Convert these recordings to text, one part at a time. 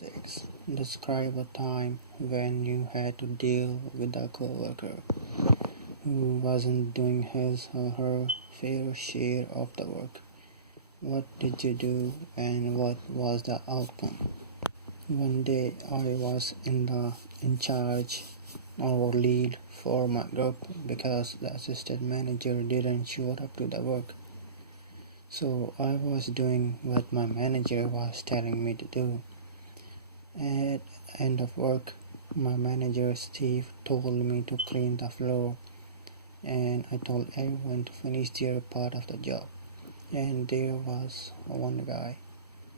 6. Describe a time when you had to deal with a coworker who wasn't doing his or her fair share of the work. What did you do and what was the outcome? One day I was in charge or lead for my group because the assistant manager didn't show up to the work. So I was doing what my manager was telling me to do. At the end of work, my manager Steve told me to clean the floor, and I told everyone to finish their part of the job. And there was one guy,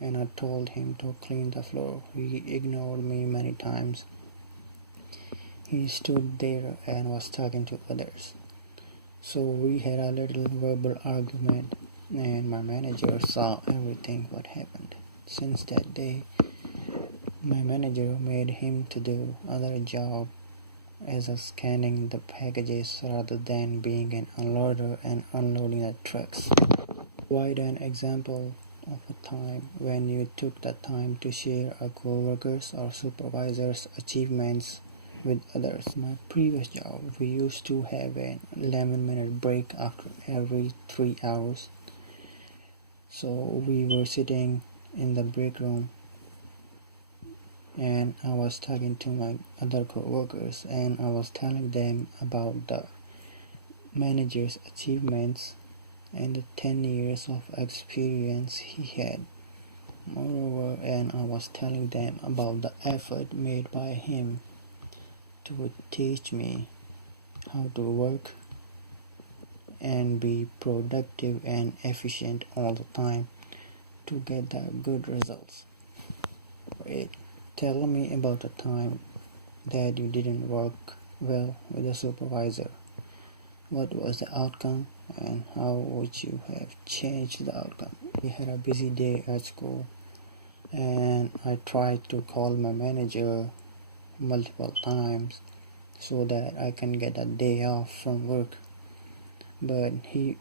and I told him to clean the floor. He ignored me many times. He stood there and was talking to others. So we had a little verbal argument, and my manager saw everything what happened. Since that day, my manager made him to do other job as a scanning the packages rather than being an unloader and unloading the trucks. Provide an example of a time when you took the time to share a co-workers or supervisor's achievements with others. My previous job, we used to have an 11-minute break after every 3 hours. So we were sitting in the break room and I was talking to my other co-workers and I was telling them about the manager's achievements and the 10 years of experience he had. Moreover, and I was telling them about the effort made by him to teach me how to work and be productive and efficient all the time to get the good results. 8. Tell me about a time that you didn't work well with a supervisor. What was the outcome and how would you have changed the outcome? We had a busy day at school and I tried to call my manager multiple times so that I can get a day off from work. But he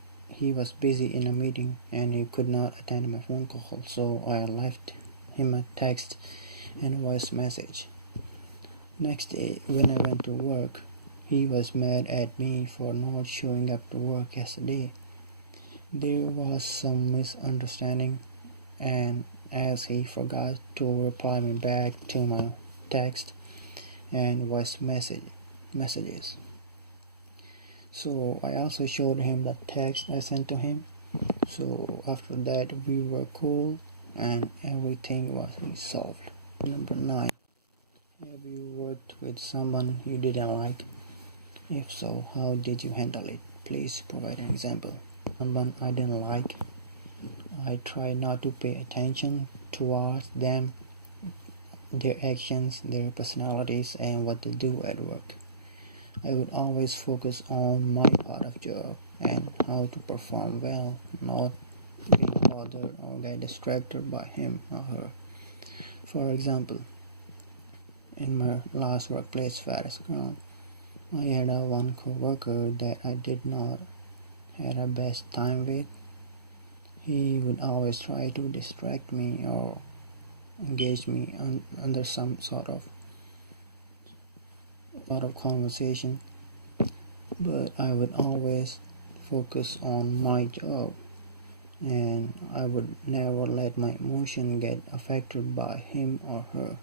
was busy in a meeting and he could not attend my phone call, so I left him a text and a voice message. Next day, when I went to work, he was mad at me for not showing up to work yesterday. There was some misunderstanding, and as he forgot to reply me back to my text and voice messages. So I also showed him the text I sent to him. So after that, we were cool and everything was resolved. Number 9. Have you worked with someone you didn't like? If so, how did you handle it? Please provide an example. Someone I didn't like, I try not to pay attention towards them, their actions, their personalities, and what they do at work. I would always focus on my part of job and how to perform well, not being bothered or get distracted by him or her. For example, in my last workplace, Ferris Ground, I had one co-worker that I did not have a best time with. He would always try to distract me or engage me under some sort of conversation, but I would always focus on my job and I would never let my emotion get affected by him or her.